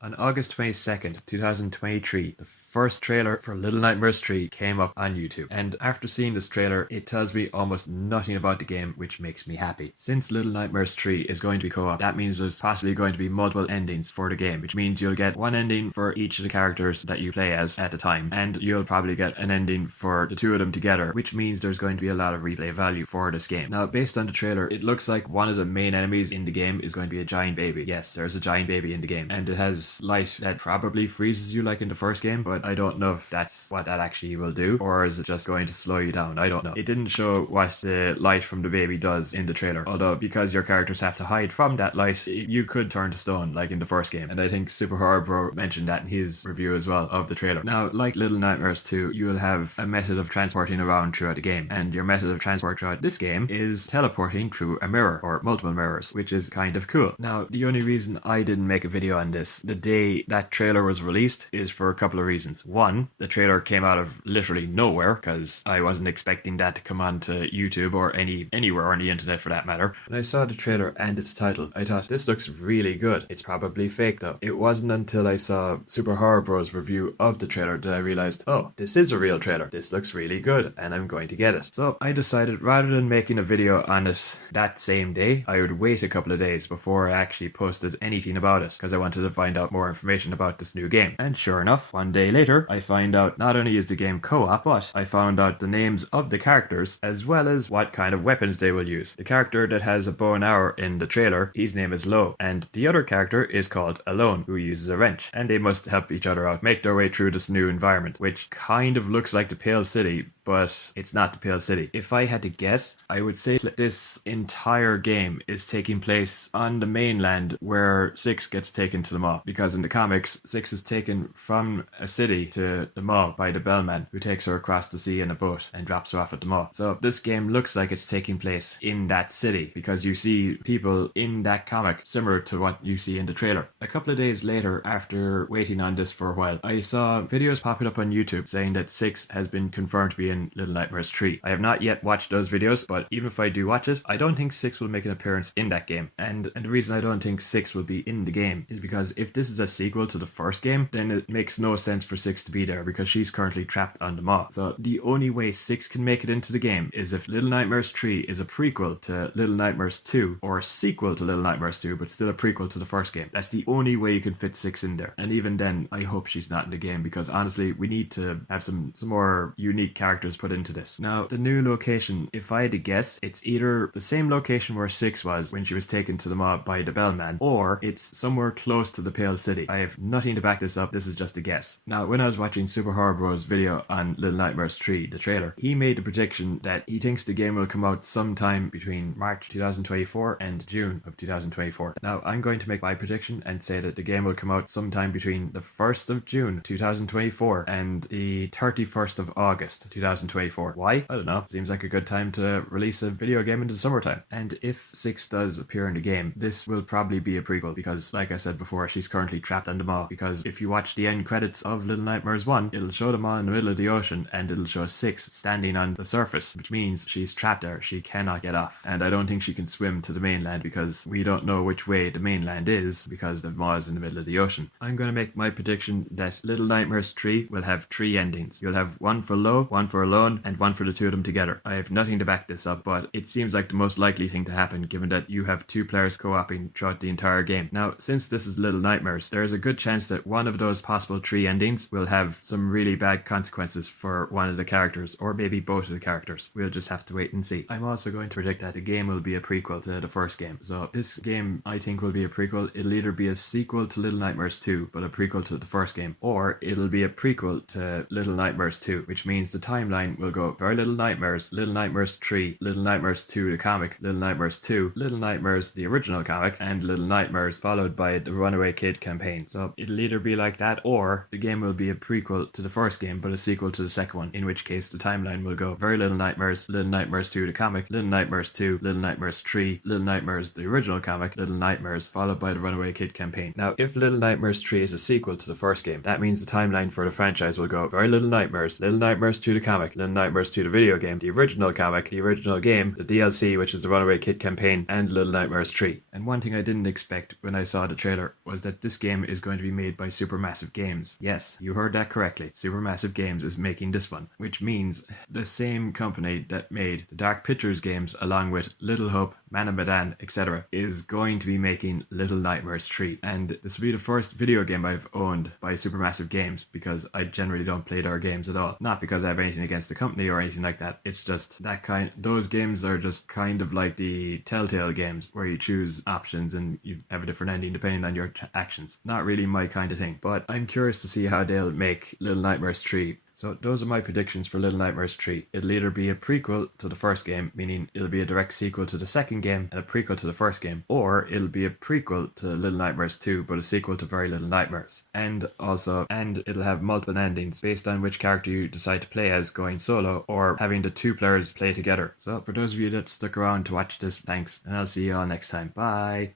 On August 22nd, 2023, the first trailer for Little Nightmares 3 came up on YouTube. And after seeing this trailer, it tells me almost nothing about the game, which makes me happy. Since Little Nightmares 3 is going to be co-op, that means there's possibly going to be multiple endings for the game, which means you'll get one ending for each of the characters that you play as at the time, and you'll probably get an ending for the two of them together, which means there's going to be a lot of replay value for this game. Now, based on the trailer, it looks like one of the main enemies in the game is going to be a giant baby. Yes, there's a giant baby in the game, and it has light that probably freezes you like in the first game, but I don't know if that's what that actually will do, or is it just going to slow you down? I don't know. It didn't show what the light from the baby does in the trailer, although because your characters have to hide from that light, you could turn to stone like in the first game, and I think Super Horror Bro mentioned that in his review as well of the trailer. Now, like Little Nightmares 2, you will have a method of transporting around throughout the game, and your method of transport throughout this game is teleporting through a mirror, or multiple mirrors, which is kind of cool. Now, the only reason I didn't make a video on this the day that trailer was released is for a couple of reasons. One, the trailer came out of literally nowhere, because I wasn't expecting that to come onto YouTube or anywhere on the internet for that matter. When I saw the trailer and its title, I thought, this looks really good. It's probably fake though. It wasn't until I saw Super Horror Bros review of the trailer that I realized, oh, this is a real trailer. This looks really good and I'm going to get it. So I decided rather than making a video on it that same day, I would wait a couple of days before I actually posted anything about it, because I wanted to find out more information about this new game. And sure enough, one day later, I find out not only is the game co-op, but I found out the names of the characters as well as what kind of weapons they will use. The character that has a bow and arrow in the trailer, his name is Lo, and the other character is called Alone, who uses a wrench, and they must help each other out, make their way through this new environment, which kind of looks like the Pale City, but it's not the Pale City. If I had to guess, I would say that this entire game is taking place on the mainland where Six gets taken to the mall, because in the comics, Six is taken from a city to the mall by the bellman, who takes her across the sea in a boat and drops her off at the mall. So this game looks like it's taking place in that city, because you see people in that comic similar to what you see in the trailer. A couple of days later, after waiting on this for a while, I saw videos popping up on YouTube saying that Six has been confirmed to be in Little Nightmares 3. I have not yet watched those videos, but even if I do watch it, I don't think Six will make an appearance in that game. And the reason I don't think Six will be in the game is because if this is a sequel to the first game, then it makes no sense for Six to be there, because she's currently trapped on the mall. So the only way Six can make it into the game is if Little Nightmares 3 is a prequel to Little Nightmares 2, or a sequel to Little Nightmares 2, but still a prequel to the first game. That's the only way you can fit Six in there. And even then, I hope she's not in the game, because honestly, we need to have some more unique characters put into this. Now, the new location, if I had to guess, it's either the same location where Six was when she was taken to the mob by the bellman, or it's somewhere close to the Pale City. I have nothing to back this up, this is just a guess. Now, when I was watching Super Horror Bros video on Little Nightmares 3, the trailer, he made the prediction that he thinks the game will come out sometime between March 2024 and June of 2024. Now, I'm going to make my prediction and say that the game will come out sometime between the 1st of June 2024 and the 31st of August 2024. Why? I don't know. Seems like a good time to release a video game into the summertime. And if Six does appear in the game, this will probably be a prequel, because like I said before, she's currently trapped on the mall. Because if you watch the end credits of Little Nightmares 1, it'll show them all in the middle of the ocean, and it'll show Six standing on the surface, which means she's trapped there. She cannot get off. And I don't think she can swim to the mainland, because we don't know which way the mainland is, because the mall is in the middle of the ocean. I'm going to make my prediction that Little Nightmares 3 will have 3 endings. You'll have one for Lo, one for Alone, and one for the two of them together. I have nothing to back this up, but it seems like the most likely thing to happen, given that you have 2 players co-oping throughout the entire game. Now, since this is Little Nightmares, there is a good chance that one of those possible 3 endings will have some really bad consequences for one of the characters, or maybe both of the characters. We'll just have to wait and see. I'm also going to predict that the game will be a prequel to the first game. So this game, I think, will be a prequel. It'll either be a sequel to Little Nightmares 2, but a prequel to the first game, or it'll be a prequel to Little Nightmares 2, which means the timeline will go Very Little Nightmares, Little Nightmares 3, Little Nightmares 2 the comic, Little Nightmares 2, Little Nightmares the original comic, and Little Nightmares followed by the Runaway Kid campaign. So it'll either be like that, or the game will be a prequel to the first game but a sequel to the second one, in which case the timeline will go Very Little Nightmares, Little Nightmares 2 the comic, Little Nightmares 2, Little Nightmares 3, Little Nightmares the original comic, Little Nightmares followed by the Runaway Kid campaign. Now, if Little Nightmares 3 is a sequel to the first game, that means the timeline for the franchise will go Very Little Nightmares, Little Nightmares 2 the comic, Little Nightmares 2 the video game, the original comic, the original game, the DLC, which is the Runaway Kid campaign, and Little Nightmares 3. And one thing I didn't expect when I saw the trailer was that this game is going to be made by Supermassive Games. Yes, you heard that correctly. Supermassive Games is making this one, which means the same company that made the Dark Pictures games along with Little Hope, Man of Medan, etc. is going to be making Little Nightmares 3. And this will be the first video game I've owned by Supermassive Games, because I generally don't play their games at all. Not because I have anything against the company or anything like that. It's just those games are just kind of like the Telltale games where you choose options and you have a different ending depending on your actions. Not really my kind of thing, but I'm curious to see how they'll make Little Nightmares 3. So those are my predictions for Little Nightmares 3. It'll either be a prequel to the first game, meaning it'll be a direct sequel to the second game and a prequel to the first game, or it'll be a prequel to Little Nightmares 2 but a sequel to Very Little Nightmares. And it'll have multiple endings based on which character you decide to play as, going solo or having the two players play together. So for those of you that stuck around to watch this, thanks, and I'll see you all next time. Bye!